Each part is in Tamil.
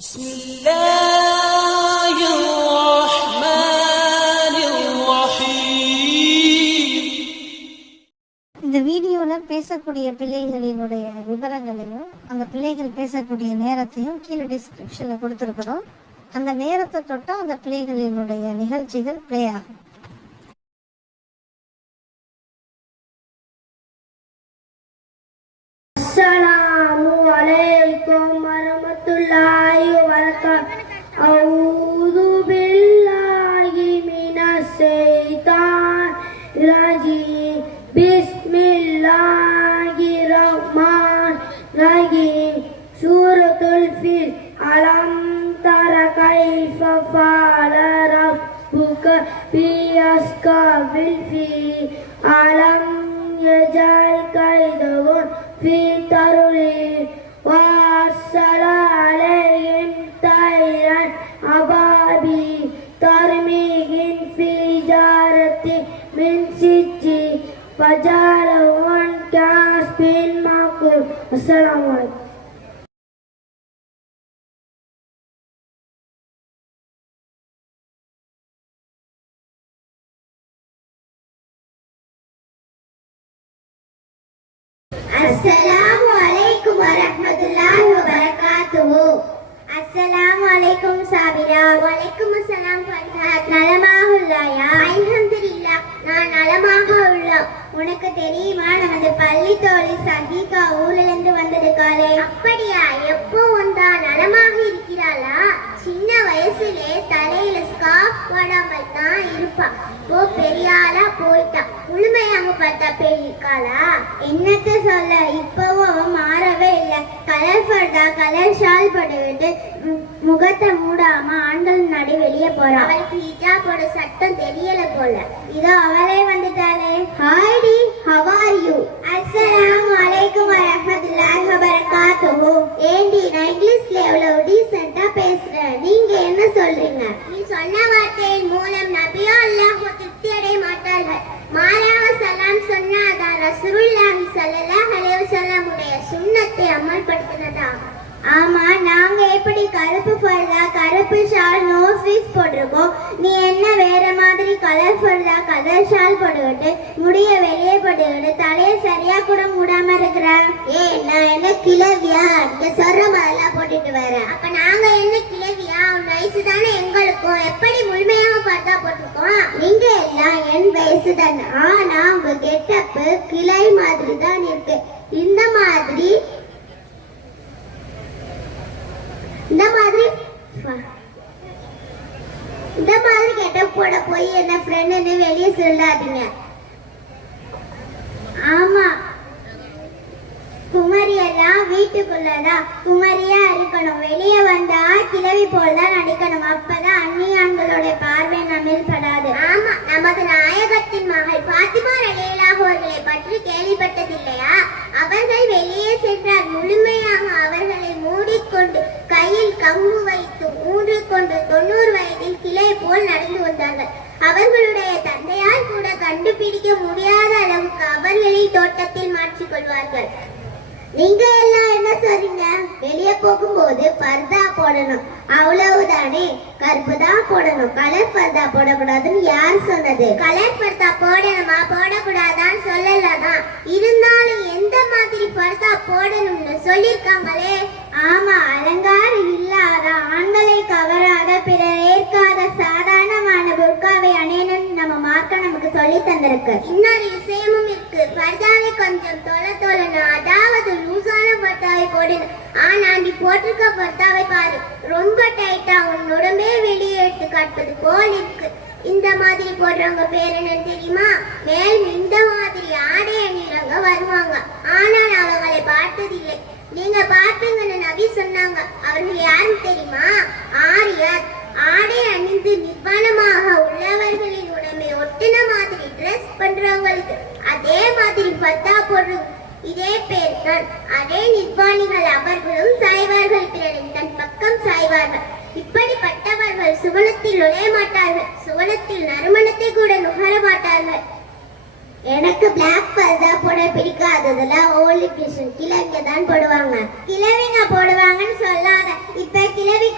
بسم الله الرحمن الرحيم. இந்த வீடியோவில் பேசக்கூடிய பிள்ளைகளினுடைய விவரங்களையும் அந்த பிள்ளைகள் பேசக்கூடிய நேரத்தையும் கீழே டிஸ்கிரிப்ஷனில் கொடுத்துருக்குறோம். அந்த நேரத்தை தொட்டால் அந்த பிள்ளைகளினுடைய நிகழ்ச்சிகள் ப்ளே ஆகும். அஸ்ஸலாமு அலைக்கும் வரஹ்மத்துல்லாஹி வபரகாத்துஹு. அஊது பில்லாஹி மினஷ் ஷைத்தானிர் ரஜீம். பிஸ்மில்லாஹிர் ரஹ்மானிர் ரஹீம். சூரத்துல் ஃபில். அலம் தர கைஃப ஃபஅல ரப்புக பி அஸ்ஹாபில் ஃபீல். அலம் யஜ்அல் கைதஹும் في ترليل وأرسل عليهم طيرا أبابيل ترميهم في جارة من سجيل فجعلهم كعصف مأكول. السلام عليكم. அஸ்ஸலாமு அலைக்கும் வரஹ்மத்துல்லாஹி வபரகாத்துஹு. அஸ்ஸலாமு அலைக்கும் சாபிரா. வலைக்கும் அஸ்ஸலாம் ஃபர்ஹாத். நலமாக உள்ளாயா? அல்ஹம்துலில்லாஹ், நான் நலமாக உள்ளோம். உனக்கு தெரியுமா, நமது பள்ளி தோழி சஹீகா ஊரிலிருந்து வந்திருக்காளே. அப்படியா? எப்போ வந்தா? நலமாக இருக்கிறாளா? சின்ன வயசுலே தலையில ஸ்கார்ஃப் போடாமல் தான் இருப்பா. இப்போ பெரிய ஆளா போயிட்டா. முழுமையாக பார்த்தா போயிருக்காளா? என்னத்த சொல்ல, இப்பவும் மாறவே இல்லை. கலர் பர்தா கலர் ஷால் போட்டுக்கிட்டு முகத்தை மூடாம ஆண்கள் நடி வெளியே போறா. அவளுக்கு ஹிஜாபோட சட்டம் தெரியல போல. இதோ அவளே வந்துட்டாளே. ஹாய் டி, ஹவ் ஆர் யூ? அஸ்ஸலாமு அலைக்கும் வரஹ்மத்துல்லாஹி வபரகாத்துஹு. ஏண்டி, நான் இங்கிலீஷ்ல எவ்வளவு டீசென்ட்டா பேசுறேன், நீங்க என்ன சொல்றீங்க? நீ சொன்ன வார்த்தையின் மூலம் நபியோ அல்லாஹ்வோ திருப்தி அடைய மாட்டார்கள். மாறாக சலாம் சொன்னாதான் ரசூலுல்லாஹி ஸல்லல்லாஹு அலைஹி வஸல்லம் உடைய சுன்னத்தை அமல்படுத்தினதா? ஆமா, நாங்க எப்படி கருப்பு ஃபர்தா கருப்பு ஷால் நோஸ் பீஸ் போட்டிருக்கோம், நீ என்ன வேற மாதிரி கலர் ஃபர்தா கலர் ஷால் போட்டுக்கிட்டு முடிய வெளியே போட்டுக்கிட்டு தலைய சரியா கூட மூடாம இருக்கிற. நான் என்ன கிழவியா? இங்க சொல்ற மாதிரிலாம் போட்டுட்டு வர. அப்ப நாங்க என்ன கிழவியா? உன் வயசு தானே எங்களுக்கும். எப்படி முழுமையாக பார்த்தா போட்டிருக்கோம்? நீங்க எல்லாம் என் வயசு தானே. ஆனா உங்க கெட்டப்பு கிளை மாதிரி தான் இருக்கு. இந்த மாதிரி கெட்டப் போட போய் என்ன ஃப்ரெண்டுன்னு வெளியே சொல்லாதீங்க. ஆமா, குமரி எல்லாம் வீட்டுக்குள்ளதான் குமரியா இருக்கணும். வெளியே வந்தா கிழவி போல்தான் நடிக்கணும். அப்பதான் அந்நிய ஆண்களுடைய பார்வை நம்மில் படாது. ஆமா, நமது நாயகத்தின் மகள் பாத்திமா ரலியல்லாஹு அவர்களை பற்றி கேள்விப்பட்டதில்லையா? அவர்கள் வெளியே சென்றால் முழுமையாக அவர்களை மூடிக்கொண்டு கையில் கம்பு வைத்து ஊன்றிக்கொண்டு 90 வயதில் கிளை போல் நடந்து வந்தார்கள். அவர்களுடைய தந்தையால் கூட கண்டுபிடிக்க முடியாத அளவுக்கு அவர்களை தோட்டத்தில் மாற்றிக் கொள்வார்கள். நீங்க எல்லாம் என்ன சொல்றீங்க? வெளியே போகும்போது பர்தா போடணும், அவ்வளவுதானே. கருப்பு தான் போடணும், கலர் பர்தா போடக்கூடாதுன்னு யார் சொன்னது? கலர் பர்தா போடணுமா போடக்கூடாதான்னு சொல்லலாம். இருந்தாலும் எந்த மாதிரி பர்தா போடணும்னு சொல்லிருக்காங்களே. ஆமா, அலங்காரம் இல்லாத, ஆண்களை கவராத, பிறர் ஏற்காத சாதாரணமான புர்காவை அணியணும் நம்ம மார்க்க நமக்கு சொல்லி தந்திருக்கு. இன்னொரு விஷயமும் இருக்கு. பர்தாவை கொஞ்சம் தொலைன்னு, அதாவது லூசான பர்தாவை போடணும். ஆனா நீ போட்டிருக்க பர்தாவை பாரு, ரொம்ப டைட்டா உன் உடம்பே வெளியே எடுத்து காட்டுவது போல் இருக்கு. இந்த மாதிரி போடுறவங்க பேர் என்னன்னு தெரியுமா? மேலும் இந்த மாதிரி ஆடை அணிறவங்க வருவாங்க, ஆனால் அவங்களை பார்த்ததில்லை. நீங்க பார்த்தீங்கன்னு நபி சொன்னாங்க. அவர்கள் யாரும் தெரியுமா? ஆரியர். ஆடை அணிந்து நிர்வாணமாக உள்ளவர்களின் உடம்பை ஒட்டின மாதிரி ட்ரெஸ் பண்றவங்களுக்கு அதே மாதிரி பர்தா போடுறது இதே பேர் தான். அதே நிர்வாணிகள் அவர்களும் சாய்வார்கள், பிறரின் தன் பக்கம் சாய்வார்கள். இப்படிப்பட்டவர்கள் சுவனத்தில் நுழைய மாட்டார்கள், சுவனத்தில் நறுமணத்தை கூட நுகர மாட்டார்கள். எனக்கு பிளாக் பர்தா போட பிடிக்காததெல்லாம் ஓல்டு கிளவிங்க தான் போடுவாங்க. கிளவிங்க போடுவாங்கன்னு சொல்லாத. இப்ப கிளவி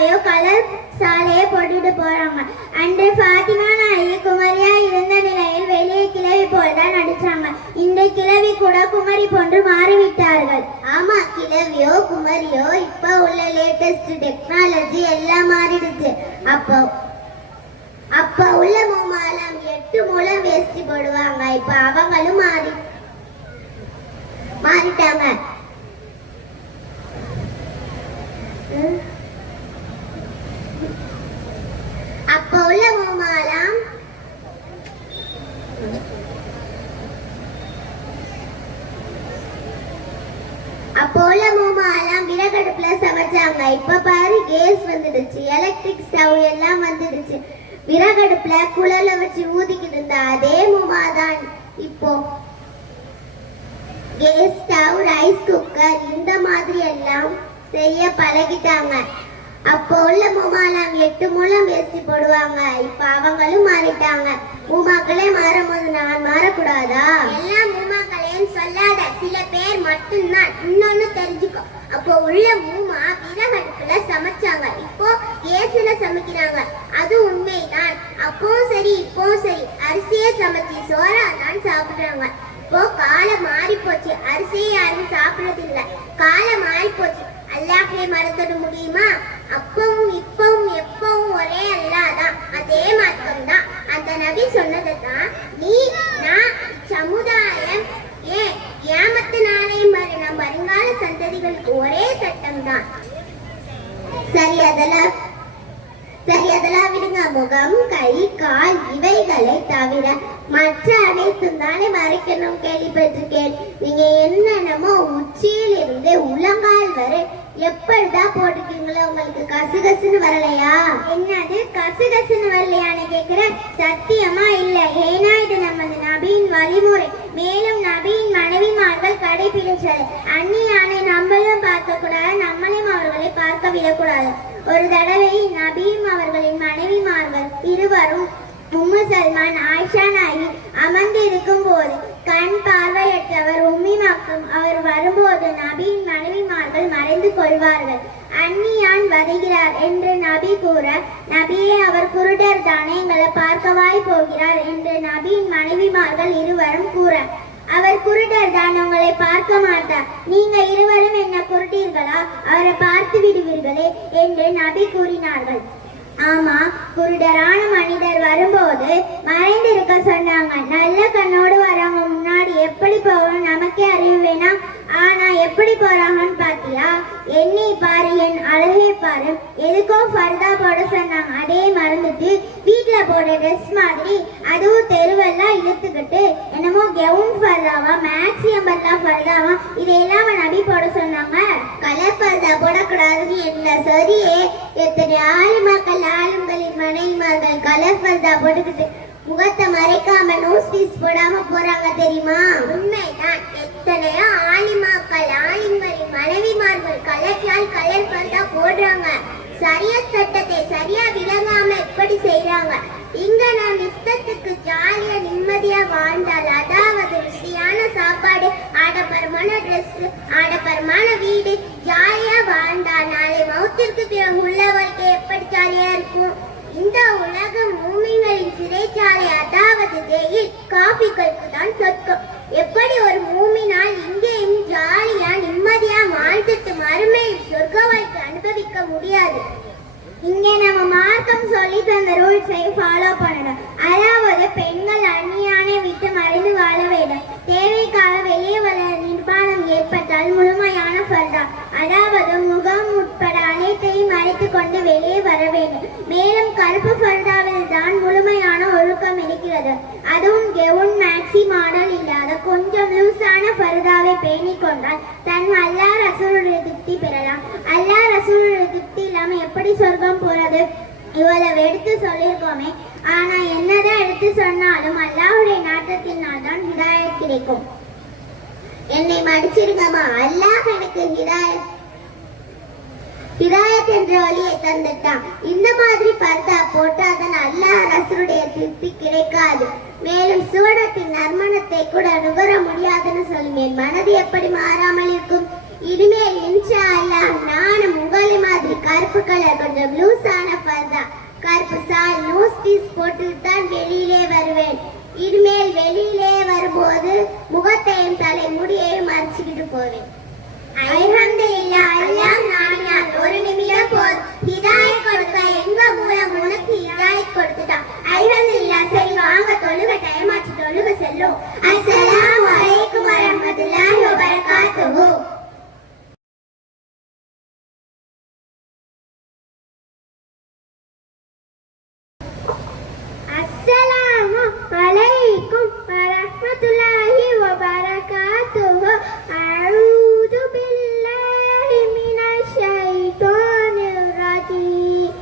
புடவையோ கலர் சாலையை போட்டுட்டு போறாங்க. அன்று ஃபாத்திமா நாயகி குமரியா இருந்த நிலையில் வெளியே கிழவி போல்தான் நடிச்சாங்க. இந்த கிழவி கூட குமரி போன்று மாறிவிட்டார்கள். ஆமா, கிழவியோ குமரியோ இப்ப உள்ள லேட்டஸ்ட் டெக்னாலஜி எல்லாம் மாறிடுச்சு. அப்ப உள்ள மூமாலாம் 8 முழம் வேஷ்டி போடுவாங்க. இப்ப அவங்களும் மாறிட்டாங்க. அப்ப உள்ள மூமாலாம் விறகடுப்புல சமைச்சாங்க. இப்ப பாரு கேஸ் வந்துடுச்சு, எலக்ட்ரிக் ஸ்டவ் எல்லாம் வந்துடுச்சு. விறகடுப்புல குழல வச்சு ஊதிக்கிட்டு இருந்த அதே மூமா தான் இப்போ கேஸ் ஸ்டவ், ரைஸ் குக்கர் இந்த மாதிரி எல்லாம் செய்ய பழகிட்டாங்க. அப்போ உள்ள மூமாலாம் 8 முழம் வேஷ்டி போடுவாங்க. இப்ப அவங்களும் மாறிட்டாங்க. மூமாக்களே மாறும்போது நான் மாறக்கூடாதா? எல்லா மூமாக்களையும் சொல்லாத, சில பேர் மட்டும்தான். இன்னொன்னு தெரிஞ்சுக்கோ, அப்போ உள்ள மூமா விறகடுப்புல சமைச்சாங்க, இப்போ கேஸ்ல சமைக்கிறாங்க. அது உண்மைதான். அப்பவும் சரி இப்பவும் சரி அரிசியே சமைச்சு சோறா தான் சாப்பிடுறாங்க. இப்போ காலம் மாறி போச்சு, அரிசியை யாரும் சாப்பிடுறது இல்லை. காலம் மாறி போச்சு, அல்லாஹ்வை மறந்துட முடியுமா? அப்பவும் இப்பவும் எப்பவும் ஒரே அல்லாஹ் தான், அதே மார்க்கம் தான். அந்த நபி சொன்னதுதான் நீ நான் சமுதாயம் கியாமத்து நாளையும் நம் வருங்கால சந்ததிகளுக்கு ஒரே சட்டம் தான். சரி அதெல்லாம் விடுங்க. முகம், கை, கால் இவைகளை தவிர மற்ற அனைத்தும் தானே மறைக்கணும் கேள்விப்பட்டிருக்கேன். நீங்க என்னென்னமோ உச்சியில் இருந்து உள்ளங்கால் வரை எப்படிதான் போட்டுக்கீங்களோ உங்களுக்கு கசுகசுன்னு வரலையா? என்னது கசுகசுன்னு வரலையான்னு கேக்குற? சத்தியமா இல்ல. ஏன்னா இது நமது நபியின் வழிமுறை, மேலும் நபியின் மனைவிமார்கள் கடைபிடிச்சது. அந்நியானை நம்மளும் பார்க்க கூடாது, நம்மளையும் அவர்களை பார்க்க விடக்கூடாது. ஒரு தடவை நபியும் அவர்களின் மனைவிமார்கள் இருவரும் உம்மு சல்மான், ஆயிஷா நாயகி அமர்ந்து இருக்கும் போது கண் பார்வையற்றவர் உம்மி மக்கும் அவர் வரும்போது நபியின் மனைவிமார்கள் மறைந்து கொள்வார்கள். அந்நியான் வருகிறார் என்று நபி கூற, நபியே அவர் குருடர் தானே, எங்களை பார்க்கவாய் போகிறார் என்று நபியின் மனைவிமார்கள் இருவரும் கூற, அவர் குருடர் தான், உங்களை பார்க்க மாட்டார். நீங்க இருவரும் என்ன குருட்டீர்களா? அவரை பார்த்து விடுவீர்களே என்று நபி கூறினார்கள். ஆமா, குருடரான மனிதர் வரும்போது மறைந்திருக்க சொன்னாங்க. நல்ல கண்ணோடு வரவங்க முன்னாடி எப்படி போகணும் நமக்கே அறிவு வேணாம். ஆனா எப்படி போறாங்கன்னு பாத்தியா? என்னை பாரு, என் அழகை பாரு. எதுக்கோ ஃபர்தா போட சொன்னாங்க, அதே மறந்துட்டு வீட்டுல போட ட்ரெஸ் மாதிரி அதுவும் தெருவெல்லாம் இழுத்துக்கிட்டு என்னமோ கவுன் ஃபர்தாவா, மேக்ஸி அம்பர்லாம் ஃபர்தாவா, இதையெல்லாம் நபி போட சொன்னாங்க. கலர் ஃபர்தா போடக்கூடாதுன்னு என்ன சரியே? எத்தனை ஆளுங்களின் மனைவிமார்கள் கலர் ஃபர்தா போட்டுக்கிட்டு முகத்தை மறைக்காம நோஸ் பீஸ் போடாம போறாங்க தெரியுமா? உண்மைதான். எத்தனையோ ஆலிம்களின் மனைவிமார்கள் கலர் ஃபர்தா போடுறாங்க. சரியா சட்டத்தை சரியா விளங்காம எப்படி செய்யறாங்க? இங்க நாம் இஷ்டத்துக்கு ஜாலியா நிம்மதியா வாழ்ந்தால், அதாவது ருசியான சாப்பாடு, ஆடம்பரமான ட்ரெஸ், ஆடம்பரமான வீடு, ஜாலியா வாழ்ந்தால் நாளை மௌத்திற்கு பிறகு உள்ள வாழ்க்கை எப்படி ஜாலியா இருக்கும்? இந்த உலகம் மூமின்களின் சிறைச்சாலை, அதாவது ஜெயில், காபிகளுக்கு தான் சொர்க்கம். எப்படி ஒரு மூமினால் இங்கேயும் ஜாலியா நிம்மதியா வாழ்ந்துட்டு மறுமையில் சொர்க்க வாழ்க்கை அனுபவிக்க முடியாது? இங்கே நம்ம மார்க்கம் சொல்லி தந்த ரூல்ஸை ஃபாலோ பண்ணணும். அதாவது பெண்கள் அந்நியானை விட்டு மறைந்து வாழ வேண்டும். தேவைக்காக வெளியே வர நிர்வாணம் ஏற்பட்டால் முழுமையான ஃபர்தா, அதாவது முகம் உட்பட அனைத்தையும் மறைத்து கொண்டு வெளியே வர வேண்டும். மேலும் கருப்பு ஃபர்தாவில் தான் முழுமையான ஒழுக்கம் இருக்கிறது. அதுவும் கெவுன், மேக்ஸி மாடல் இல்லாத கொஞ்சம் லூசான ஃபர்தாவை பேணிக் கொண்டால் தன் அல்லாஹ் ரசூலுடைய திருப்தி பெறலாம். அல்லாஹ் ரசூலுடைய திருப்தி இல்லாம எப்படி சொர்க்கம் போறது? இவ்வளவு எடுத்து சொல்லியிருக்கோமே, ஆனா என்னதான் எடுத்து சொன்னாலும் அல்லாஹ்வுடைய நாட்டத்தினால் தான் ஹிதாயத் கிடைக்கும். என்னை மன்னிச்சிருங்கம்மா, அல்லாஹ் எனக்கு ஹிதாயத் என்ற வழியை தந்துட்டான். இந்த மாதிரி பர்தா போட்டாதான் அல்லாஹ் ரசூலுடைய திருப்தி கிடைக்காது. மேலும் சுவனத்தின் நறுமணத்தை கூட நுகர முடியாதுன்னு சொல்லி என் மனது எப்படி மாறாமல் இருக்கும்? இனிமேல் இன்ஷா அல்லாஹ் நானும் உங்களை மாதிரி கருப்பு கலர் கொஞ்சம் லூஸான பர்தா, கருப்பு சால், நோஸ் பீஸ் போட்டு தான் வெளியிலே வருவேன். இனிமேல் வெளியிலே வரும்போது முகத்தையும் தலை முடியையும் மறைச்சிக்கிட்டு போவேன். அல்ஹம்துலில்லாஹ், அல்லாஹ் நாடினான். ஒரு நிமிடம் போதும். ஹிதாயத் கொடுக்க எங்க மூலம் உனக்கு ஹிதாயத் கொடுத்துட்டான். அல்ஹம்துலில்லாஹ். சரி வாங்க, தொழுக டைம் ஆச்சு, தொழுக செல்லும். அஸ்ஸலாமு அலைக்கும் வரஹ்மத்துல்லாஹி வபரகாத்துஹு. அஸ்ஸலாமு அலைக்கும் வரஹ்மத்துல்லாஹி வபரகாத்துஹு. அஊது பில்லாஹி மினஷ் ஷைத்தானிர் ரஜீம்.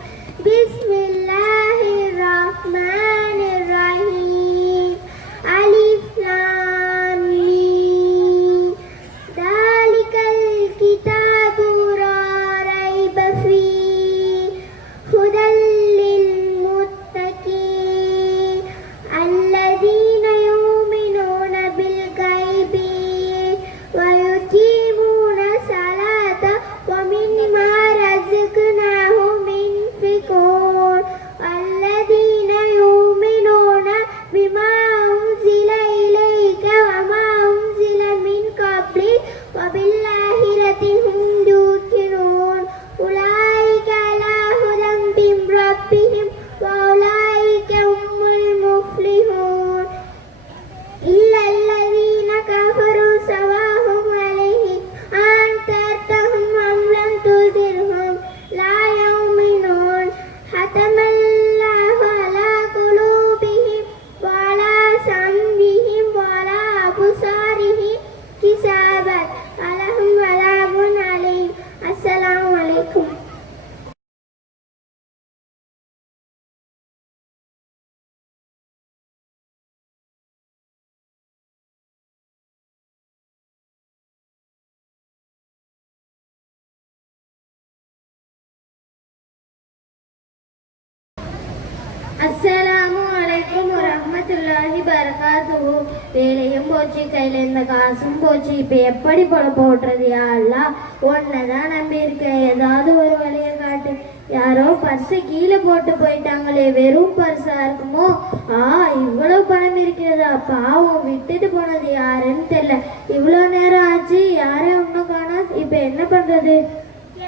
பிஸ்மில்லாஹிர் ரஹ்மானிர் ரஹீம். அலிஃப் லாம் மீம். தாலிகல் கிதாபு லா ரைப ஃபீஹ். ஹுதல் லில் முத்தகீன். الذين يؤمنون بالغيب ويقيمون الصلاة ومما رزقناهم ينفقون. الذين يؤمنون بما أنزل إليك وما أنزل من قبلك وبالآخرة هم يوقنون. أولئك على هدى من ربهم وأولئك هم المفلحون. إلا الذين كفروا سواء عليهم أنذرتهم أم لم تنذرهم لا يؤمنون. ختم الله على قلوبهم وعلى سمعهم وعلى أبصارهم غشاوة ولهم عذاب أليم. السلام عليكم. அஸ்ஸலாமு அலைக்கும் வரஹ்மத்துல்லாஹி பரகாத்துஹு. வேலையும் போச்சு, கையில இருந்த காசும் போச்சு. இப்ப எப்படி போடுறது? யா அல்லாஹ், ஒன்னதான் நம்பி இருக்கேன். ஏதாவது ஒரு வழியை காட்டு. யாரோ பர்ஸை கீழே போட்டு போயிட்டாங்களே, வெறும் பர்ஸா இருக்குமோ? இவ்வளவு பணம் இருக்கிறதா? பாவம், விட்டுட்டு போனது யாருன்னு தெரியல. இவ்வளவு நேரம் ஆச்சு, யாரையும் ஒன்னும் காணா. இப்ப என்ன பண்றது?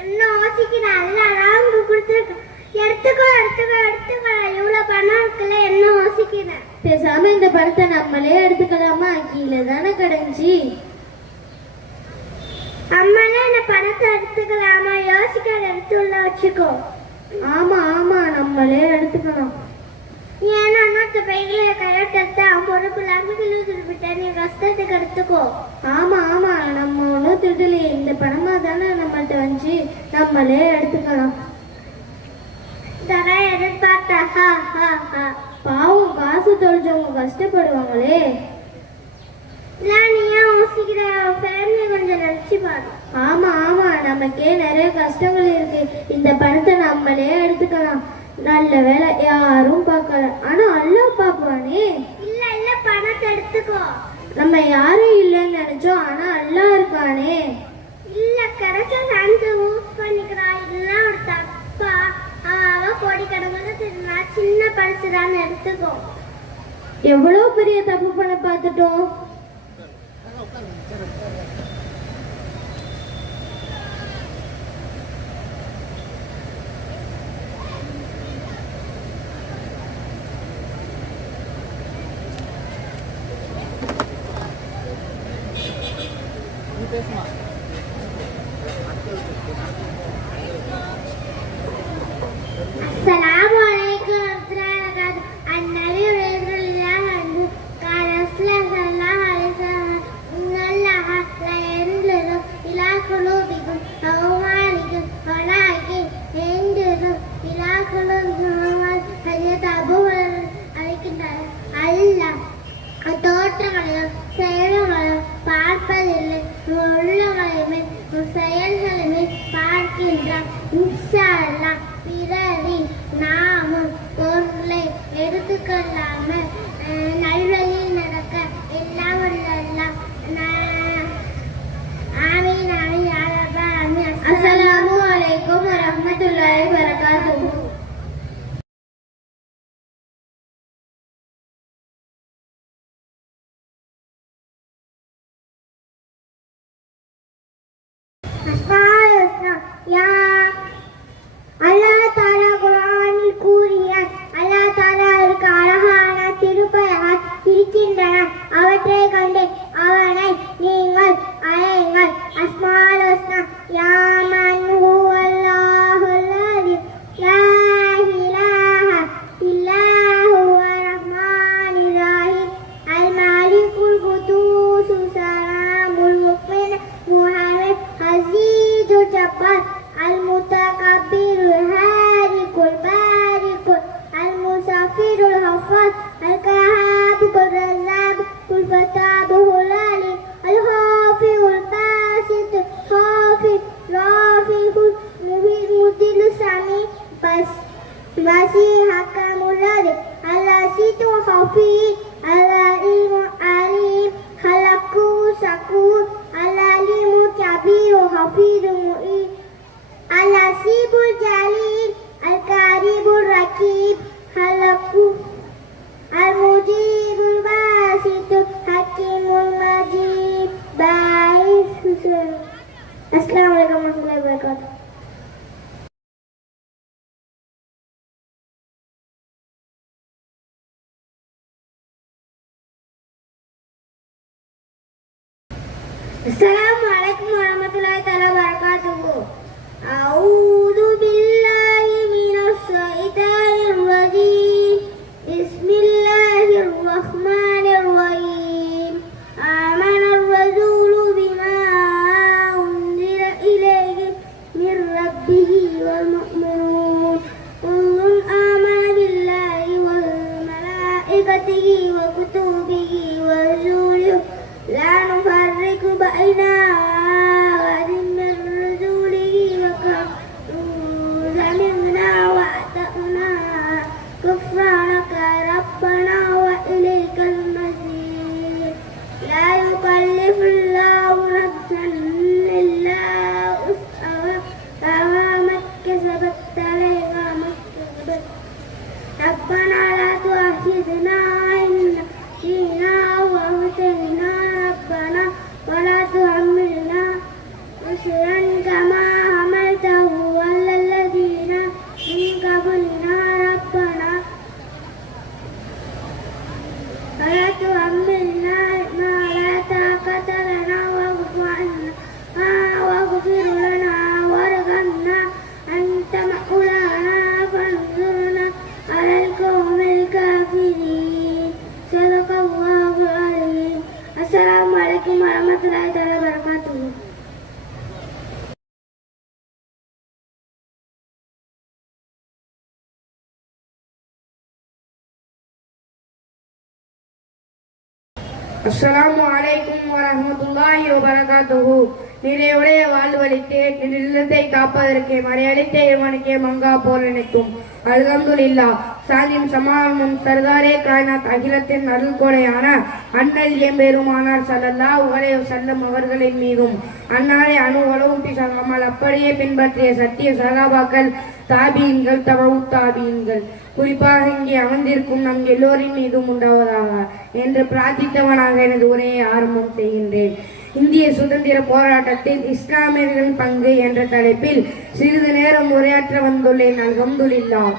என்ன யோசிக்கிறேன்? அல்லாஹ் கொடுத்துருக்கேன். எடுத்துக்கோ எடுத்துக்கோ எடுத்துக்கோ. இவ்வளவு பணம் இருக்குல்ல, என்ன யோசிக்கிறேன்? பேசாம இந்த பணத்தை நம்மளே எடுத்துக்கலாமா? கீழே தானே கிடந்துச்சு. அம்மாலே இந்த பணத்தை எடுத்துக்கலாமா? யோசிக்காத, எடுத்து உள்ள வச்சுக்கோ. ஆமா ஆமா, நம்மளே எடுத்துக்கலாம். ஏன்னா பைகளை கையெழுத்து பொறுப்பு இல்லாம கிழிச்சுட்டு நீ கஷ்டத்துக்கு எடுத்துக்கோ. ஆமா ஆமா, நம்ம ஒன்றும் திருடலையே. இந்த பணமா தானே நம்மள்ட்ட வந்துச்சு, நம்மளே எடுத்துக்கலாம். பாவம், காசு தொலைச்சவங்க கஷ்டப்படுவாங்களே. கொஞ்சம் நினைச்சு பாரு. ஆமா ஆமா, நமக்கே நிறைய கஷ்டங்கள் இருக்கு. இந்த பணத்தை நம்மளே எடுத்துக்கலாம். நல்ல வேலை, யாரும் பார்க்கல. ஆனா அல்லாஹ் பாப்பானே. இல்ல இல்ல, பணத்தை எடுத்துக்கோ. நம்ம யாரும் இல்லைன்னு நினைச்சோம், ஆனா அல்லாஹ் இருக்கானே. இல்ல, கரெக்டா யூஸ் பண்ணிக்கிறான். இதெல்லாம் ஒரு தப்பா? கோடி கடவுள் சின்ன பரிசு தான் எடுத்துக்கோ. எவ்வளவு பெரிய தப்பு பண்ண பார்த்துட்டோம். السلام عليكم ورحمة الله وبركاته. النبي رسول الله قال صلى الله عليه وسلم إن الله لا ينظر إلى قلوبكم وأعمالكم ولكن ينظر إلى قلوبكم وأعمالكم. அல்லாஹ் தோற்றங்களையும் செயல்களையும் பார்ப்பதில்லை, உள்ளங்களையுமே செயல்களையுமே பார்க்கின்றான். இன்ஷா அல்லாஹ் பிறவி நாமும் பொருளை எடுத்துக்கொள்ளாமல் நல்வழியில் நடக்க எல்லாம் வல்லல்லாஹ். ஆமீன் ஆமீன் யா ரப்பல் ஆலமீன். அஸ்ஸலாமு அலைக்கும் வரஹ்மத்துல்லாஹி وسيح كم الذي الذي خفي العليم عليم خلقه شكور العليم كبير حفيظ مؤيد الحسيب الجليل الكريم الرقيب خلقه المجيب الباسط الحكيم المجيد باعث السلام عليكم ورحمة الله وبركاته. السلام عليكم ورحمة الله تعالى وبركاته. أعوذ بالله من الشيطان الرجيم. بسم الله الرحمن الرحيم. آمن الرسول بما أنزل إليه من ربه والمؤمنون كل آمن بالله وملائكته وكتبه ورسله لا نفرق بين أحد من رسله وقالوا سمعنا وأطعنا غفرانك ربنا وإليك المصير. لا يكلف الله نفسا إلا وسعها لها ما كسبت عليها ما اكتسبت ربنا لا تؤاخذنا إن نسينا وأخطأنا ربنا ولا تحملنا إصرا كما حملته على الذين من قبلنا ربنا ولا تحملنا ما لا طاقة لنا واعف عنا واغفر لنا وارحمنا أنت مولانا فانصرنا على القوم الكافرين. صدق الله العظيم. السلام عليكم ورحمة الله تعالى وبركاته. அஸ்ஸலாமு அலைக்கும் வரஹ்மத்துல்லாஹி வபரகாத்துஹு. நிறைவுடைய வாழ்வழித்து நிலத்தை காப்பதற்கு மறையளித்த இறைவனுக்கே மங்கா போல் நினைக்கும். அல்ஹம்துலில்லாஹ். சாந்தியும் சமாதானமும் சர்தாரே காயினாத் அகிலத்தின் அருள்கொடையான அண்ணல் எம்பெருமானார் ஸல்லல்லாஹு அலைஹி வஸல்லம் அவர்களின் மீதும் அன்னாரை அணுவளவும் பிசகாமல் அப்படியே பின்பற்றிய சத்திய சகாபாக்கள் தாபீன்கள் தபவுத் தாபீன்கள் குறிப்பாக இங்கே அமர்ந்திருக்கும் நம் எல்லோரின் மீதும் உண்டாவதாக என்று பிரார்த்தித்தவனாக எனது உரையை ஆரம்பம் செய்கின்றேன். இந்திய சுதந்திர போராட்டத்தில் இஸ்லாமியர்களின் பங்கு என்ற தலைப்பில் சிறிது நேரம் உரையாற்ற வந்துள்ளேன். அல்ஹம்துலில்லாஹ்.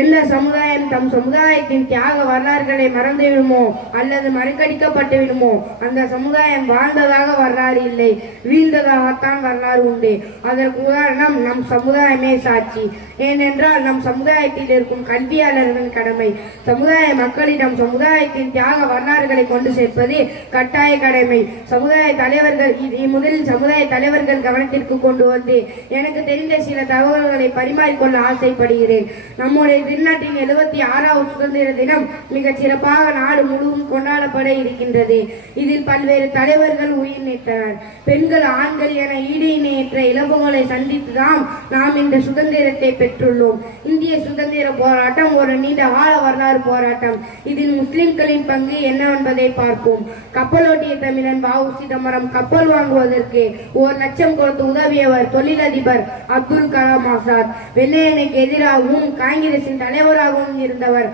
எந்த சமுதாயம் தம் சமுதாயத்தின் தியாக வரலாறுகளை மறந்து விடுமோ அல்லது மறக்கடிக்கப்பட்டு விடுமோ அந்த சமுதாயம் வாழ்ந்ததாக வரலாறு இல்லை, வீழ்ந்ததாகத்தான் வரலாறு உண்டு. அதற்கு உதாரணம் நம் சமுதாயமே சாட்சி. ஏனென்றால் நம் சமுதாயத்தில் இருக்கும் கல்வியாளர்களின் கடமை சமுதாய மக்களிடம் சமுதாயத்தின் தியாக வரலாறுகளை கொண்டு சேர்ப்பது கட்டாய கடமை. சமுதாய தலைவர்கள் முதலில் சமுதாய தலைவர்கள் கவனத்திற்கு கொண்டு வந்து எனக்கு தெரிந்த சில தகவல்களை பரிமாறிக்கொள்ள ஆசைப்படுகிறேன். நம்முடைய திருநாட்டின் 76வது சுதந்திர தினம் மிக சிறப்பாக நாடு முழுவதும் கொண்டாடப்பட இருக்கின்றது. இதில் பல்வேறு தலைவர்கள் உயிர் நீத்தனர். பெண்கள் ஆண்கள் என ஈடு இணையற்ற இழப்புகளை சந்தித்துதான் நாம் இந்த சுதந்திரத்தை பெற்றுள்ளோம். இந்திய சுதந்திர போராட்டம் ஒரு நீண்ட கால வரலாறு போராட்டம். இதில் முஸ்லிம்களின் பங்கு என்னவென்பதை பார்ப்போம். கப்பலோட்டிய தமிழன் வ.உ. சிதம்பரம் கப்பல் வாங்குவதற்கு 1 லட்சம் கொடுத்து உதவியவர் தொழிலதிபர் அப்துல் கலாம் ஆசாத். வெள்ளையனுக்கு எதிராகவும் காங்கிரசின் தலைவராகவும் இருந்தவர்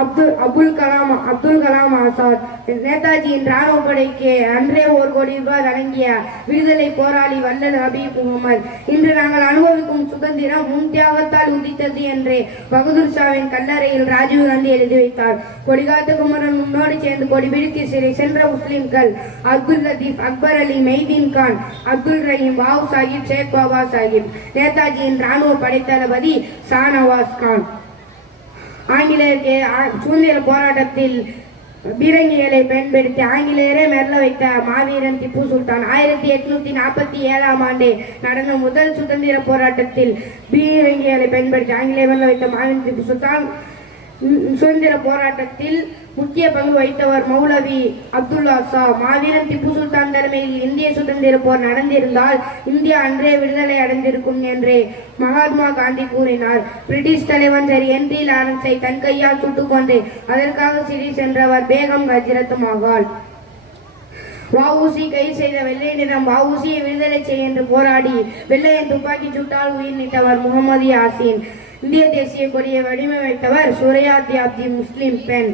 அப்துல் கலாம் ஆசாத். நேதாஜியின் ராணுவ படைக்கு அன்றே 1 கோடி ரூபாய் வழங்கிய விடுதலை போராளி வள்ளல் ஹபீப் முகமது. இன்று நாங்கள் அனுபவிக்கும் சுதந்திரம் முன் தியாகத்தால் உதித்தது என்று பகதூர் ஷாவின் கல்லறையில் ராஜீவ் காந்தி எழுதி வைத்தார். கொடிகாத்த குமரன் முன்னோடு சேர்ந்து கொடிபிடித்து சென்ற முஸ்லிம்கள் அப்துல் லத்தீப், அக்பர் அலி, மெய்தீன் கான், அப்துல் ரஹீம், வாவ் சாஹிப், ஷேக் பாபா சாஹிப். நேதாஜியின் ராணுவ படை தளபதி ஷானவாஸ் கான். ஆங்கிலேயருக்கு சுதந்திர போராட்டத்தில் பீரங்கிகளை பயன்படுத்தி ஆங்கிலேயரை மெல்ல வைத்த மாவீரன் திப்பு சுல்தான். 1847ஆம் ஆண்டு நடந்த முதல் சுதந்திர போராட்டத்தில் பீரங்கிகளை பயன்படுத்தி ஆங்கிலேயர் மெல்ல வைத்த மாவீரன் திப்பு சுல்தான் சுதந்திர போராட்டத்தில் முக்கிய பங்கு வகித்தவர் மௌலவி அப்துல்லா ஷா. மாவீரன் திப்பு சுல்தான் தலைமையில் இந்திய சுதந்திர போர் நடந்திருந்தால் இந்தியா அன்றே விடுதலை அடைந்திருக்கும் என்று மகாத்மா காந்தி கூறினார். பிரிட்டிஷ் தலைவன் சர் ஹென்றி லாரன்ஸை தன் கையால் சுட்டுக் கொண்டு அதற்காக சிறை சென்றவர் பேகம் ஹஜ்ரத் மஹால். வஉசி கைது செய்த வெள்ளையனிடம் வஉசியை விடுதலை செய்ய என்று போராடி வெள்ளையன் துப்பாக்கி சுட்டால் உயிர் நீத்தவர் முகமது யாசின். இந்திய தேசிய கொடியை வடிவமைத்தவர் சுரையா தியாப்தி முஸ்லிம் பெண்.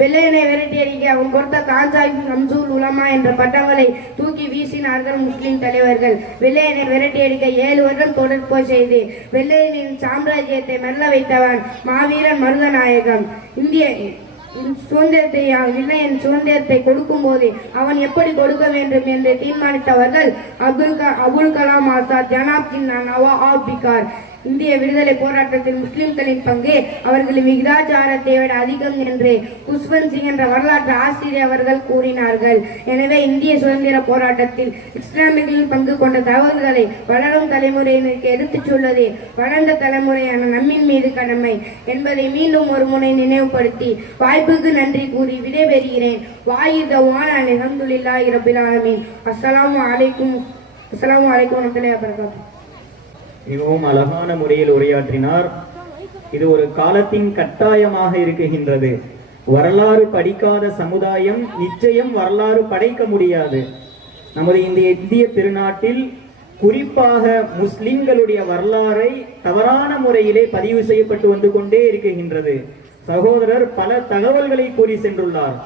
வெள்ளையனை விரட்டியடிக்க அவன் கொடுத்த கான்சாய் நம்சூல் உலமா என்ற பட்டங்களை தூக்கி வீசினார்கள் முஸ்லிம் தலைவர்கள். வெள்ளையனை விரட்டியடிக்க 7 வருடம் தொடர்போர் செய்து வெள்ளையனின் சாம்ராஜ்யத்தை மெல்ல வைத்தவன் மாவீரன் மருதநாயகம். இந்திய சுதந்திரத்தை வெள்ளையன் சுதந்திரத்தை கொடுக்கும் போது அவன் எப்படி கொடுக்க வேண்டும் என்று தீர்மானித்தவர்கள் அபுல் கலாம் ஆசாத், ஜனாப் ஜின்னா நவாப் பிகார். இந்திய விடுதலை போராட்டத்தில் முஸ்லிம்களின் பங்கு அவர்களின் விகிதாச்சாரத்தை விட அதிகம் என்று குஷ்வந்த் சிங் என்ற வரலாற்று ஆசிரியர் அவர்கள் கூறினார்கள். எனவே இந்திய சுதந்திர போராட்டத்தில் இஸ்லாமியர்களின் பங்கு கொண்ட தகவல்களை வளரும் தலைமுறையினருக்கு எடுத்துச் சொல்வது வளர்ந்த தலைமுறையான நம்மின் மீது கடமை என்பதை மீண்டும் ஒரு முறை நினைவுபடுத்தி வாய்ப்புக்கு நன்றி கூறி விடைபெறுகிறேன். வாயிதவான அல்ஹம்துலில்லாஹி ரப்பில் ஆலமீன். அஸ்ஸலாமு அலைக்கும் வரஹ்மத்துல்லாஹி வபரகாத்துஹு. மிகவும் அழகான முறையில் உரையாற்றினார். இது ஒரு காலத்தின் கட்டாயமாக இருக்குகின்றது. வரலாறு படிக்காத சமுதாயம் நிச்சயம் வரலாறு படைக்க முடியாது. நமது இந்த இந்திய திருநாட்டில் குறிப்பாக முஸ்லிம்களுடைய வரலாறை தவறான முறையிலே பதிவு செய்யப்பட்டு வந்து கொண்டே இருக்குகின்றது. சகோதரர் பல தகவல்களை கூறி சென்றுள்ளார்.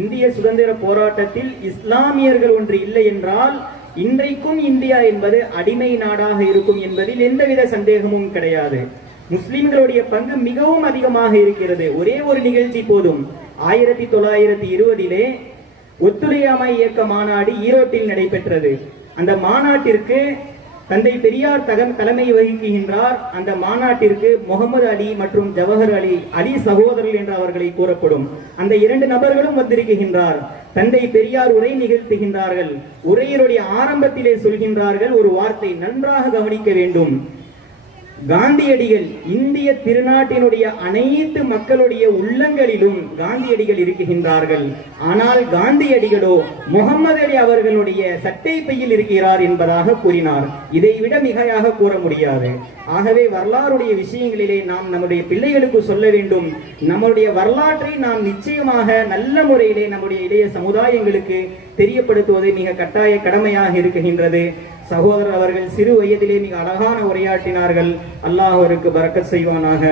இந்திய சுதந்திர போராட்டத்தில் இஸ்லாமியர்கள் ஒன்று இல்லை என்றால் இன்றைக்கும் இந்தியா என்பது அடிமை நாடாக இருக்கும் என்பதில் எந்தவித சந்தேகமும் கிடையாது. முஸ்லிம்களுடைய பங்கு மிகவும் அதிகமாக இருக்கிறது. ஒரே ஒரு நிகழ்ச்சி போதும். 1920 ஒத்துழையாமை இயக்க மாநாடு ஈரோட்டில் நடைபெற்றது. அந்த மாநாட்டிற்கு தந்தை பெரியார் தலைமை வகிக்கின்றார். அந்த மாநாட்டிற்கு முகமது அலி மற்றும் ஜவஹர் அலி சகோதரர்கள் என்று அவர்களை கூறப்படும் அந்த 2 நபர்களும் வந்திருக்கின்றார். தந்தை பெரியார் உரை நிகழ்த்துகின்றார்கள். உரையினுடைய ஆரம்பத்திலே சொல்கின்றார்கள் ஒரு வார்த்தை, நன்றாக கவனிக்க வேண்டும். காந்தியடிகள் இந்திய திருநாட்டினுடைய அனைத்து மக்களுடைய உள்ளங்களிலும் காந்தியடிகள் இருக்குகின்றார்கள். ஆனால் காந்தியடிகளோ முகமது அலி அவர்களுடைய சட்டை பையில் இருக்கிறார் என்பதாக கூறினார். இதைவிட மிகையாக கூற முடியாது. ஆகவே வரலாறுடைய விஷயங்களிலே நாம் நம்முடைய பிள்ளைகளுக்கு சொல்ல வேண்டும். நம்முடைய வரலாற்றை நாம் நிச்சயமாக நல்ல முறையிலே நம்முடைய இளைய சமுதாயங்களுக்கு தெரியப்படுத்துவது மிக கட்டாய கடமையாக இருக்குகின்றது. சகோதரர் அவர்கள் சிறு வயதிலே மிக அழகான உரையாற்றினார்கள். அல்லாஹ் அவருக்கு பரக்கத் செய்வானாக.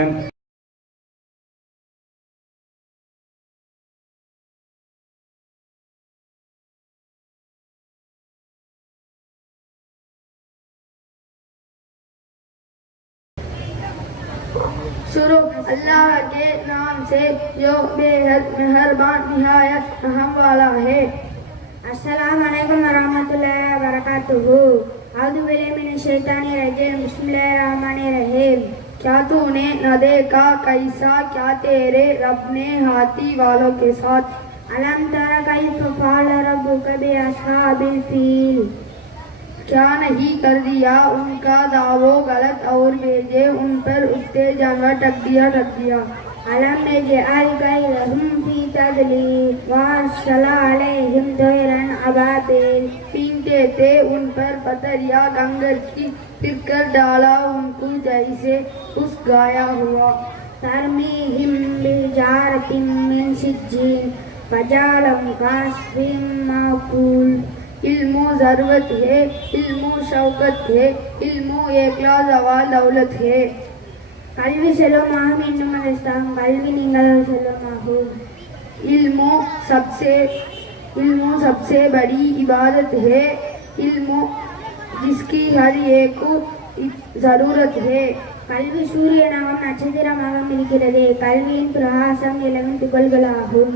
शुरू अल्लाह के नाम से जो बेहद मेहरबान निहायत रहम वाला है। अस्सलाम वालेकुम वरहमतुल्लाहि वबरकातुहू। औज़ु बिल्लाहि मिनश शैतानिर रजीम। बिस्मिल्लाहिर रहमानिर रहीम। क्या तूने न देखा कैसा क्या तेरे रब ने हाथी वालों के साथ। अलम तरा कैफ फ़अल रब्बुका बिअस्हाबिल फील। क्या नहीं कर दिया उनका दावो गलत और भेजे उन पर उठते जानवर टक दिया। अलम यजअल कैदहुम फी तदलील वअरसला अलैहिम तैरन अबाबिल। पीनते थे उन पर पत्थर या कंकर की, फिर कर डाला उनको जैसे उस गाया हुआ। तरमीहिम बिहिजारतिन मिन सिज्जील फजअलहुम कअस्फिन माकूल। इल्मो जरूरत है, इल्मो शौकत है, इल्मो एकला जवाल दौलत है। कल्वी सेल्वमाகும் இன்னும் மதஸ்தாகும் கல்வி நீங்கள் செல்வமாகும்। इल्मो सबसे बड़ी इबादत है, इल्मो जिसकी हर एक को जरूरत है। கல்வி சூரியனாகவும் நட்சத்திரமாகவும் இருக்கிறது। கல்வியின் பிரகாசம் இளவின் துகள்களாகும்।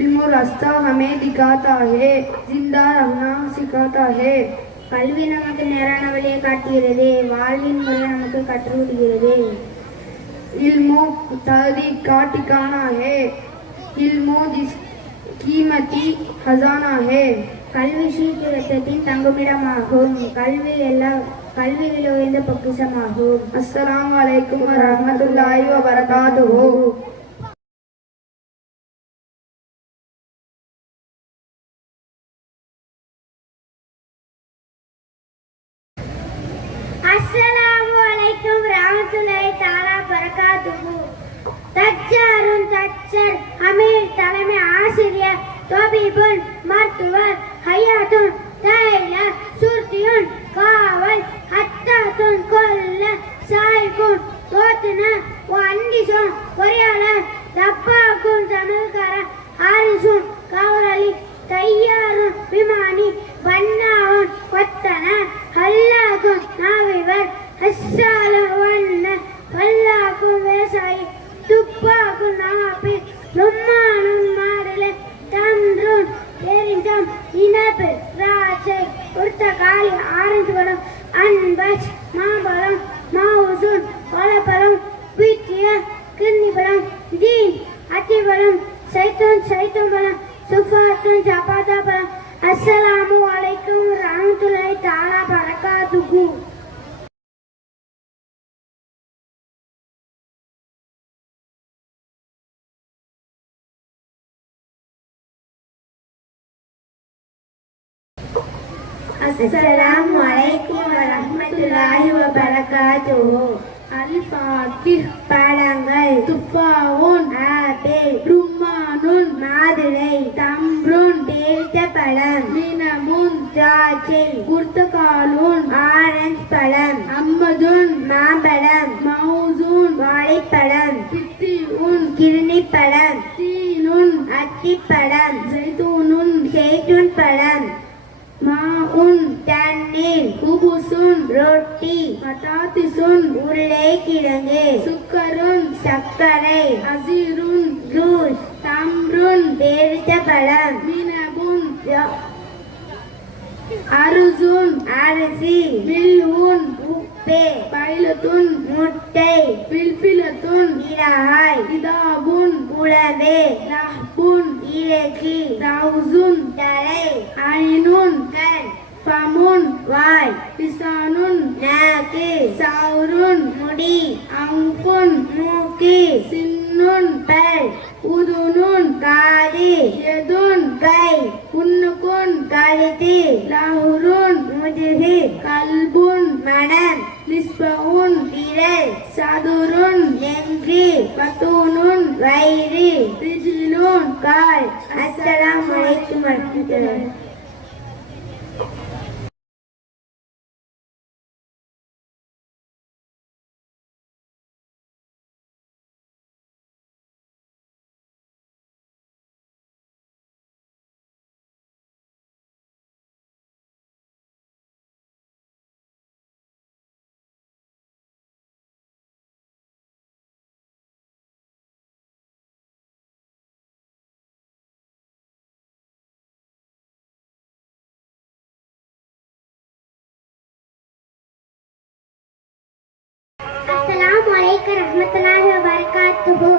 इल्मो रास्ता हमें दिखाता है, जिंदा रहना सिखाता है। கல்வி நமக்கு நேரான வழியை காட்டுகிறது, வாழ்வின் முறை நமக்கு கற்றுவிடுகிறது। इल्मो तारीख का ठिकाना है, इल्मो जिस कीमती खजाना है। கல்வி சீக்கிரத்தின் தங்குமிடமாகும்। கல்வி எல்லா கல்வியில் உயர்ந்த பொக்கிஷமாகும். அஸ்ஸலாமு அலைக்கும் வரஹ்மத்துல்லாஹி வபரகாத்துஹு. அஸ்ஸலாமு அலைக்கும் வரஹ்மத்துல்லாஹி தஆலா பரகாத்துஹு. தச்சாருன் தச்சர் அமீர் தலைமை ஆசிரியர் தொபீபுன் மருத்துவர் ஹயாத்துன் டைலர் சுர்தியுன் காவல் ஹத்தாத்துன் கொல்ல சாய்குன் ஓட்டுநர் வண்டிசுன் பொறியாளர் தப்பாக்குன் சமையல்காரர் ஹாரிசுன் காவலி தையாருன் விமானி பன்னாவுன் கொத்தனர் ஹல்லாக்குன் நாவிவர் ஹஸ்ஸாலுன் வண்ணர் பல்லாக்குன் விவசாயி துப்பாக்குன் நாப்பி ரும்மானுன் மாடலை தன்றுன் பேரிஞ்சம் இனப்பு திராட்சை புர்த்தகாளி ஆரஞ்சு பழம் அன்பச் மாம்பழம் மாவுசூன் பழப்பழம் பீட்டிய கிண்ணி பழம் தீன் அத்திப்பழம் சைத்தூன் பழம் சுஃபாத்துன் சப்பாத்தா பழம். அஸ்ஸலாமு அலைக்கும் வரஹ்மத்துல்லாஹி தஆலா பரகாத்துஹு. அஸ்ஸலாமு அலைக்கும் வரஹ்மத்துல்லாஹி வபரகாத்துஹு. அல்-ஃபாத்திஹ் பழங்கள் துஃபாவுன் ஆப்பிள் ரும்மானுன் மாதுளை தம்ருன் பேரிச்சம்பழம் மினமுன் திராட்சை புர்தகாலுன் ஆரஞ்சு பழம் அம்மதுன் மாம்பழம் மௌசூன் வாழைப்பழம் சித்தியுன் கிர்ணிப்பழம் சீனுன் அத்திப்பழம் ஜைத்தூன் பழம் மாஉன் தண்ணீர் குபுசுன் ரொட்டி பட்டாத்திசுன் உருளைக்கிழங்கு சுக்கருன் சர்க்கரை அசீருன் ஜூஸ் தம்ருன் பேரிச்சம்பழம் மினபுன் அருசுன் அரிசி மில்உன் உப்பு பைலத்துன் முட்டை பில்பிலத்துன் மிளகாய் கிதாபுன் உலவு லஹ்புன் இறைச்சி ரவுசுன் தலை ஐனுன் கண் ஃபமுன் வாய் பிசானுன் நாக்கு சௌருன் முடி அங்குன் மூக்கு சின்னுன் பல் உதுனுன் காது யதுன் கை குன்னுக்குன் கழுத்து லஹுருன் முதுகு கல்புன் மனம் நிஸ்பவுன் விரல் சதுருன் நெஞ்சு பத்தூனுன் வயிறு ரிஜிலுன் கால். அஸ்ஸலாமு அலைக்கும் வரஹ்மத்துல்லாஹி. அஸ்ஸலாமு அலைக்கும் வரஹ்மத்துல்லாஹி வபரகாத்துஹு.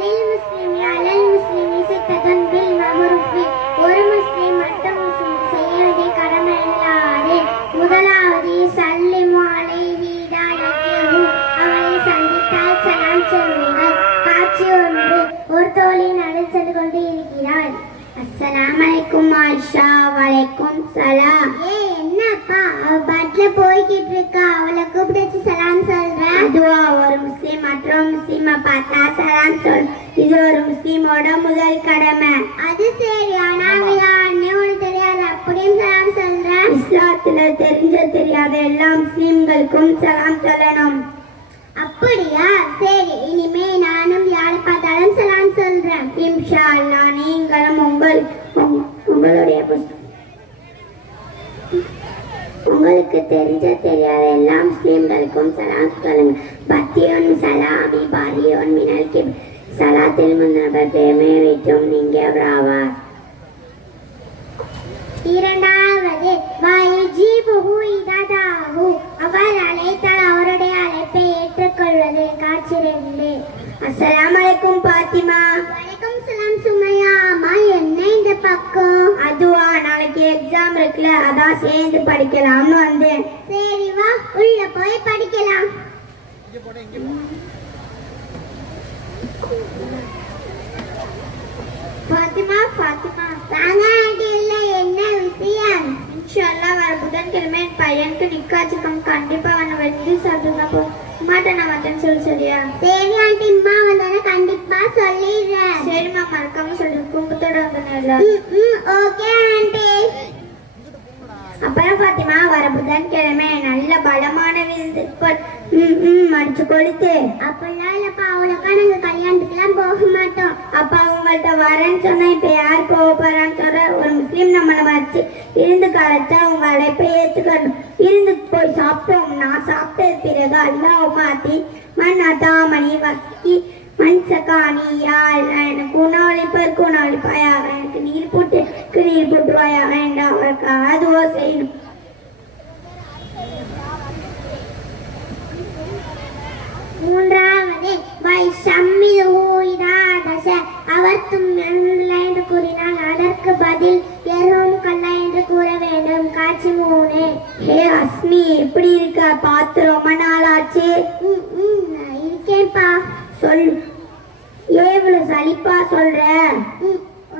லில் முஸ்லிமி அலல் முஸ்லிமி சித்தத்துன் பில் மஅரூஃபி. ஒரு முஸ்லிம் மற்ற முஸ்லிம் செய்ய வேண்டிய கடமைகள் 6. முதலாவது சல்லிமு அலைஹி இதாயத்துஹு. அவரை சந்தித்தால் சலாம் சொல்லுங்கள். காட்சி 1. ஒரு தோழி நடந்து சென்று கொண்டு இருக்கிறாள். அஸ்ஸலாமு அலைக்கும் ஆயிஷா. வலைக்கும் சலாம். என்னப்பா அவ பட்ல போய்கிட்டு இருக்கா, அவளை கூப்பிட்டு சலாம் சொல்றேன். அதுவா ஒரு முஸ்லீம் மற்ற முஸ்லீமை பார்த்தா சலாம் சொல். இது ஒரு முஸ்லீமோட முதல் கடமை. அது சரி, ஆனா யாருன்னு உனக்கு தெரியாது, அப்படியும் சலாம் சொல்றேன். இஸ்லாத்துல தெரிஞ்ச தெரியாத எல்லா முஸ்லீம்களுக்கும் சலாம் சொல்லணும். அப்படியா? சரி, இனிமே நானும் யாரை பார்த்தாலும் சலாம் சொல்றேன். இன்ஷா அல்லாஹ். நீங்களும் உங்களுடைய உங்களுக்கு தெரிஞ்ச தெரியாத எல்லா முஸ்லீம்களுக்கும் சலாம் சொல்லுங்க. பத்தியோன் சலாமி பாரியோன் மினல் கிப். சலாத்தில் முன்னவர் தேமே வைத்தும் நீங்க பிராவார். இரண்டாவது வயஜிபுஹு இததாஹு. அவர் அழைத்தால் அவருடைய அழைப்பை ஏற்றுக்கொள்வது. காட்சி 2. அஸ்ஸலாமு அலைக்கும் பாத்திமா. வலைக்கும் சலாம் சுமையா. அம்மா என்ன இந்த பக்கம்? அதுவா நாளைக்கு எக்ஸாம் இருக்குல்ல, அதான் சேர்ந்து படிக்கலாம்னு வந்தேன். சரி வா உள்ள போய் படிக்கலாம். பாத்திமா பாத்திமா வாங்க ஆண்டி. இல்ல என்ன விஷயம்? இன்ஷால்லா வர புதன்கிழமை என் பையனுக்கு நிக்காச்சுக்கம் கண்டிப்பா வந்து சாப்பிட்டுங்க போ. அம்மாட்ட நான் வரேன்னு சரியா? சரி ஆண்டி, அம்மா வந்தானே கண்டிப்பா சொல்லிடுறேன். சரிம்மா, மறக்காம சொல்லு. குடும்பத்தோட வந்தேன். Okay aunty. அப்புறம் பாத்திமா வர புதன்கிழமை நல்ல பலமான விருந்துகள் மடிச்சு கொளுத்து. அப்பெல்லாம் இல்லப்பா, அவ்வளோக்கா நாங்க கல்யாணத்துக்குலாம் போக மாட்டோம். அப்ப அவங்கள்ட்ட வரேன்னு சொன்னா இப்ப யார் போக போறான்னு சொல்ற? ஒரு முஸ்லீம் நம்மளை வச்சு இருந்து கலைச்சா அவங்க அழைப்பை ஏத்துக்கணும். இருந்து போய் சாப்பிட்டோம். நான் சாப்பிட்டது பிறகு அல்லாஹ் மாத்தி மண்ணாத்தாமணி வக்கி மன்சகானியா எனக்கு உணவளிப்பாயாக, எனக்கு நீர் போட்டுருவாயாக என்று அவருக்கு அதுவோ செய்யணும். மூன்றாவது அவர் என்று கூறினால் அதற்கு பதில் எறும் கல்லா என்று கூற வேண்டும். காட்சி 3. ஹே அஸ்மி, எப்படி இருக்க? பார்த்து ரொம்ப நாள் ஆச்சு. இருக்கேன்ப்பா. சொல். எவ்வளவு சலிப்பா சொல்ற?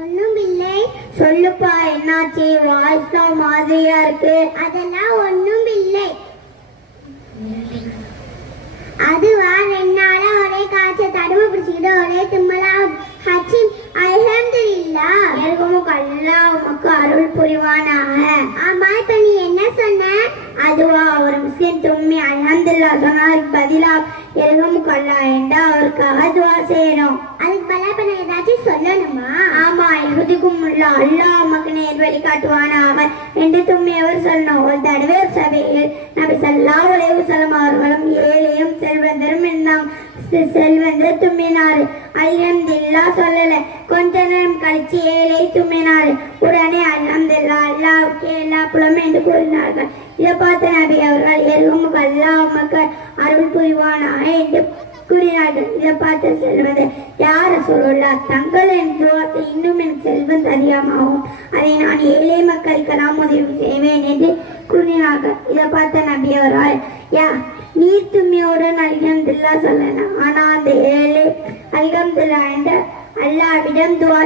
ஒண்ணும் இல்லை. சொல்லுப்பா, என்னாச்சு? வாய்ஸ்லாம் மாதிரியா இருக்கு. அதெல்லாம் ஒண்ணும் இல்லை. அதுவா 2 நாளா ஒரே காய்ச்சல், தடுமை பிடிச்சிக்கிட்டு ஒரே தும்மலா. ஹச்சீம் அல்ஹம்துலில்லாஹ். எருகமும் கல்லா உமக்கு அருள் புரிவானாக. ஆமா, இப்ப நீ என்ன சொன்ன? அதுவா ஒரு முஸ்லிம் தும்மி அல்ஹம்துலில்லாஹ் சொன்னாருக்கு பதிலா எருகமும் கல்லா என்றா அவருக்காக துவா செய்யணும். அதுக்கு பதிலா இப்ப நான் ஏதாச்சும் சொல்லணுமா? ஆமா, எழுதிக்கும் அல்லாஹ் உமக்கு நேர் வழி காட்டுவானாக என்று தும்மியவர் சொன்னோம். ஒரு தடவை சபையில் நபி ஸல்லல்லாஹு அலைஹி வஸல்லம் அவர்களும் ஏழையும் செல்வந்தரும் இருந்தாங்க. செல்வந்தர் தும்மினாரு. அல்ஹம்துலில்லாஹ் சொல்லல. கொஞ்ச நேரம் கழிச்சு ஏழை தும்மினாரு. உடனே அல்ஹம்துலில்லாஹ் அல்லாஹ்வுக்கே எல்லா புலமும் என்று கூறினார்கள். இதை பார்த்த நபி அவர்கள் எருகமுக்கு அல்லாஹ் உமக்கு அருள் புரிவானாக என்று கூறினார்கள். இதை பார்த்த செல்வந்தர் யார் ரசூலுல்லாஹ், தங்கள் என்று இன்னும் என் செல்வம் அதிகமாகும், அதை நான் ஏழை மக்களுக்கெல்லாம் உதவி செய்வேன் என்று கூறினார்கள். இதை பார்த்த நபி அவர்கள் நீர் தும்மியோடன் அல்ஹம்துலில்லாஹ் சொல்லலாம், ஆனா அந்த ஏழை அல்ஹம்துலில்லாஹ் என்று அல்லாஹ்விடம் துஆ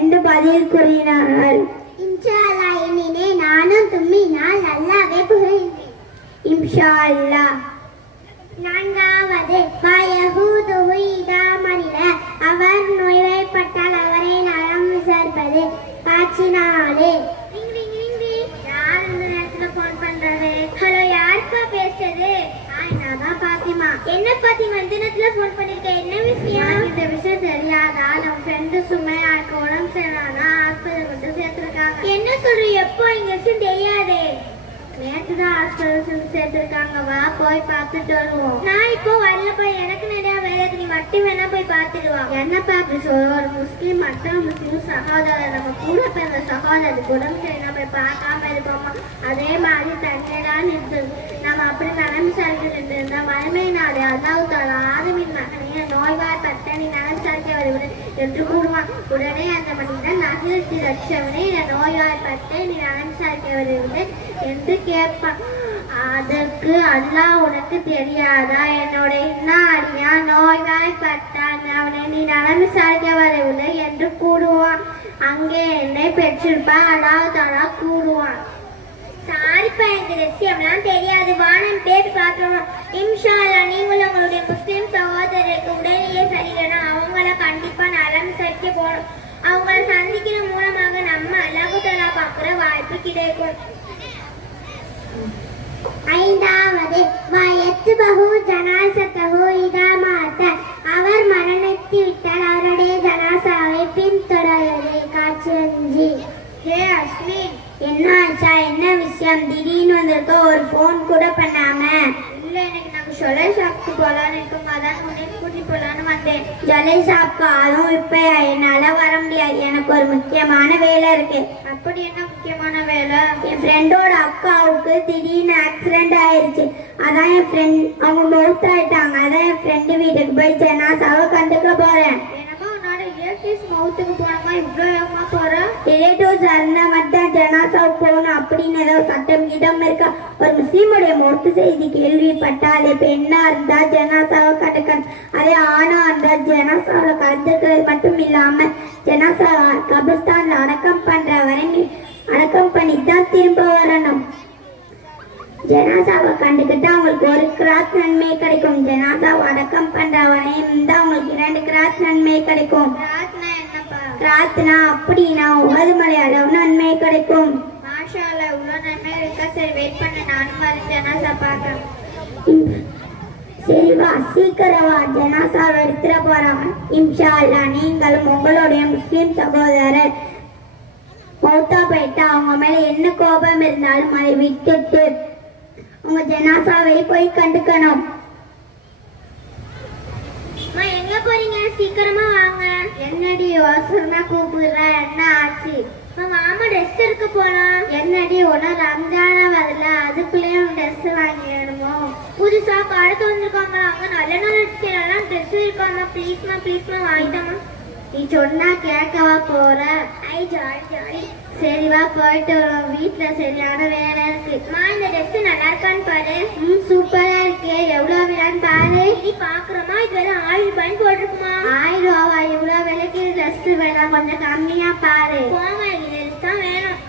என்று பதில் கூறினார்கள். இன்ஷா அல்லாஹ் இனிமே நானும் தும்மினால் அல்லாஹ்வை புகழ்வேன். இன்ஷா அல்லாஹ். 4வது வயஹூதுஹு இதா மரித, அவர் நோய்வாய்ப்பட்டால் அவரை நலம் விசாரிப்பது. காட்சி 4. யார் இந்த நேரத்துல போன் பண்றது? ஹலோ, யாருப்பா பேசுறது? நான் பாத்திமா. என்ன பாத்திமா, இந்த நேரத்துல போன் பண்ணிருக்க? என்ன விஷயம்? இந்த விஷயம் தெரியாதா? நம்ம ஃப்ரெண்டு சுமையாக்கு உடம்பு சரியில்லாம ஹாஸ்பிட்டல் கொண்டு சேர்த்திருக்காங்க. என்ன சொல்ற? எப்போ? இந்த விஷயம் தெரியாதே. நேற்றுதான் ஹாஸ்பிட்டல் சேர்த்திருக்காங்க. வா போய் பார்த்துட்டு வருவோம். நான் இப்போ வரலப்பா, எனக்கு நிறைய வேலை இருக்கு. நீ மட்டும் வேணா போய் பார்த்துட்டு வா. என்னப்பா அப்படி சொல்ற? ஒரு முஸ்லீம் மற்ற முஸ்லீம் சகோதரர், நம்ம கூட பிறந்த சகோதரருக்கு உடம்பு சரி, நம்ம பார்க்காம இருக்கோமா? அதே மாதிரி தண்ணீரான் இருக்கு. நம்ம அப்படி நலம் சார்ந்து இருந்தா மறுமை நாடு அல்லாஹ் தஆலா ஆதமின் மகனே நோய்வாய்ப்பட்ட நீ நலம் சார்க்க வருவது என்று கூறுவான். உடனே அந்த மனிதன் நகிழ்ச்சி லட்சவனே நோய்வாய்ப்பட்ட நீ நலம் சார்க்க வருவது என்று கேட்பான். அதற்கு அல்லாஹ் உனக்கு தெரியாதா? என்னோட அடியா நோய்வாய்ப்பட்டான், அவனை நீ நலம் விசாரிக்க வரவில்லை என்று கூறுவான். அங்கே என்னை பெற்றிருப்பான் அல்லாஹ் தஆலா கூறுவான். சாரிப்பா, எனக்கு விஷயம்லாம் தெரியாது. வானம் பேர் பார்க்கணும். இன்ஷா அல்லாஹ் நீங்களும் உங்களுடைய முஸ்லீம் சகோதரருக்கு உடனே சரியில்லைன்னா அவங்கள கண்டிப்பா நலம் விசாரிக்க போகணும். அவங்கள சந்திக்கிற மூலமாக நம்ம அல்லாஹ் தஆலா பார்க்குற வாய்ப்பு கிடைக்கும். 5வது வயத்துபஹு ஜனாஸத்தஹு இதா மாத, அவர் மரணித்து விட்டால் அவருடைய ஜனாசாவை பின்தொடர்வது. காட்சி 5. ஹே அஸ்மி, என்ன ஆச்சா? என்ன விஷயம்? திடீர்னு வந்திருக்க, ஒரு போன் கூட பண்ணாம? இல்ல, எனக்கு நாங்க ஜொலை ஷாப்க்கு போலான்னு இருக்கோம், அதான் உன்னை கூட்டி போலான்னு வந்தேன். ஜொலை ஷாப்க்கு? அதுவும் இப்ப என்னால வர முடியாது, எனக்கு ஒரு முக்கியமான வேலை இருக்கு. அப்படி என்ன முக்கியமான வேலை? என் ஃப்ரெண்டோட அக்காவுக்கு திடீர்னு ஆக்சிடென்ட் ஆயிருச்சு. அதான் என் ஃப்ரெண்ட் அவங்க மவுத் ஆயிட்டாங்க. அதான் என் ஃப்ரெண்டு வீட்டுக்கு போய் ஜனாசாவை கண்டுக்க போறேன். என்னமோ உன்னோட இயற்கை முஸ்லிம்ஸ் மௌத்துக்கு போனமா இவ்வளோ வேகமா போறா? ரிலேட்டிவ்ஸ் இருந்தா மட்டும் ஜனாசாவுக்கு போகணும் அப்படின்னு ஏதோ சட்டம் கிட்டம் இருக்கா? ஒரு முஸ்லீமுடைய மௌத்து செய்தி கேள்விப்பட்டாலே பெண்ணா இருந்தா ஜனாசாவை கட்டுக்கணும், அதே ஆணா இருந்தா ஜனாசாவில் கலந்துக்கிறது மட்டும் இல்லாம ஜனாசா கபிரஸ்தான்ல அடக்கம் பண்ற வரை அடக்கம் பண்ணிட்டு தான் திரும்ப வரணும். ஜனாசாவை கண்டுக்கிட்டு அவங்களுக்கு ஒரு கிராஸ் நன்மை கிடைக்கும். ஜனாசாவை அடக்கம் பண்ற வரையும் தான் அவங்களுக்கு 2 கிராஸ் நன்மை கிடைக்கும். கிராஸ்னா அப்படின்னா உகதுமலை அளவு நன்மை கிடைக்கும். மாஷா அல்லாஹ், இவ்வளோ நன்மை இருக்கா? சரி வெயிட் பண்ண, நானும் வரேன் ஜனாசா பார்க்க. சரி வா, சீக்கிரம் வா, ஜனாசாவை எடுத்துட போறாங்க. இன்ஷா அல்லாஹ் நீங்களும் உங்களுடைய முஸ்லீம் சகோதரர் மௌத்தா போயிட்டா அவங்க மேல என்ன கோபம் இருந்தாலும் அதை விட்டுட்டு உங்க ஜனாசாவை போய் கண்டுக்கணும். எங்க போறீங்க? சீக்கிரமா வாங்க. என்னடி அவசரமா கூப்பிடுற? என்ன ஆச்சு? மாமா ட்ரெஸ் எடுக்க போலாம். என்னடி உன ரம்ஜானா வரல, அதுக்குள்ளேயும் ட்ரெஸ் வாங்கிடணுமோ? புதுசா கடைக்கு வந்திருக்காங்க, அங்க நல்ல நல்ல ட்ரெஸ் இருக்காமா. ப்ளீஸ்மா வாங்கிட்டோமா. நீ சொன்னா கேட்கவா போற? ஐ ஜாலி ஜாலி. சரி வா போயிட்டு வரோம். வீட்டுல சரியான வேலை இருக்கு. இந்த ட்ரெஸ் நல்லா இருக்கான்னு பாரு. சூப்பரா இருக்கே. எவ்வளவு விலைன்னு பாரு. நீ பாக்குறமா? இது வேற 1000 ரூபாய்ன்னு போட்டிருக்குமா? 1000 ரூபாவா? இவ்வளவு விலைக்கு ட்ரெஸ் வேணாம், கொஞ்சம் கம்மியா பாரு. போங்க, இது தான் வேணும்.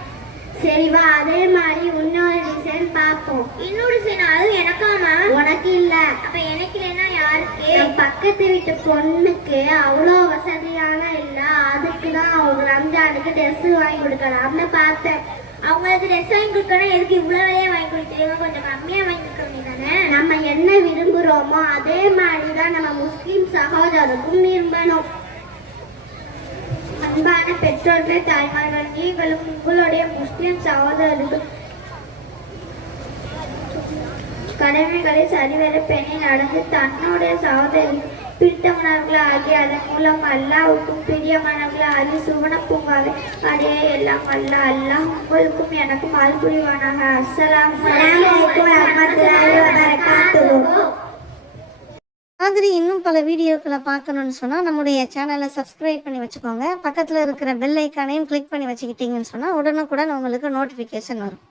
சரி வா, அதே மாதிரி இன்னொரு டிசைன் பார்ப்போம். இன்னொரு டிசைன்? அது எனக்காமா? உனக்கு இல்ல. அப்ப எனக்கு இல்லைன்னா யாருக்கு? பக்கத்து வீட்டு பொண்ணுக்கு அவ்வளோ வசதியான இல்ல, அதுக்குதான் அவங்க ரம்ஜானுக்கு ட்ரெஸ் வாங்கி கொடுக்கலாம்னு பார்த்தேன். அவங்களுக்கு ட்ரெஸ் வாங்கி கொடுக்கணும், எதுக்கு இவ்வளவே வாங்கி கொடுத்தீங்க? கொஞ்சம் கம்மியா வாங்கி கொடுக்கணும் தானே. நம்ம என்ன விரும்புறோமோ அதே மாதிரிதான் நம்ம முஸ்லீம் சகோதரருக்கும் விரும்பணும். அன்பான பெற்றோர்கள், தாய்மார்கள், நீங்களும் உங்களுடைய முஸ்லிம் சகோதரர்கள் கடமைகளை சரிவர பேணி நடந்து தன்னுடைய சகோதரர்கள் பிடித்தமானவர்களா ஆகி அதன் மூலம் அல்லாவுக்கும் பிரியமானவர்களா ஆகி சுவன பூங்காவை அடைய எல்லாம் அல்லாஹ் உங்களுக்கும் எனக்கும் அருள் புரிவானாக. அஸ்ஸலாமு அலைக்கும் வரஹ்மத்துல்லாஹி வபரகாத்துஹு. மாதிரி இன்னும் பல வீடியோக்களை பார்க்கணும்னு சொன்னால் நம்முடைய சேனலை சப்ஸ்கிரைப் பண்ணி வச்சுக்கோங்க. பக்கத்தில் இருக்கிற பெல் ஐக்கானையும் கிளிக் பண்ணி வச்சுக்கிட்டீங்கன்னு சொன்னால் உடனுக்குடன் உங்களுக்கு நோட்டிஃபிகேஷன் வரும்.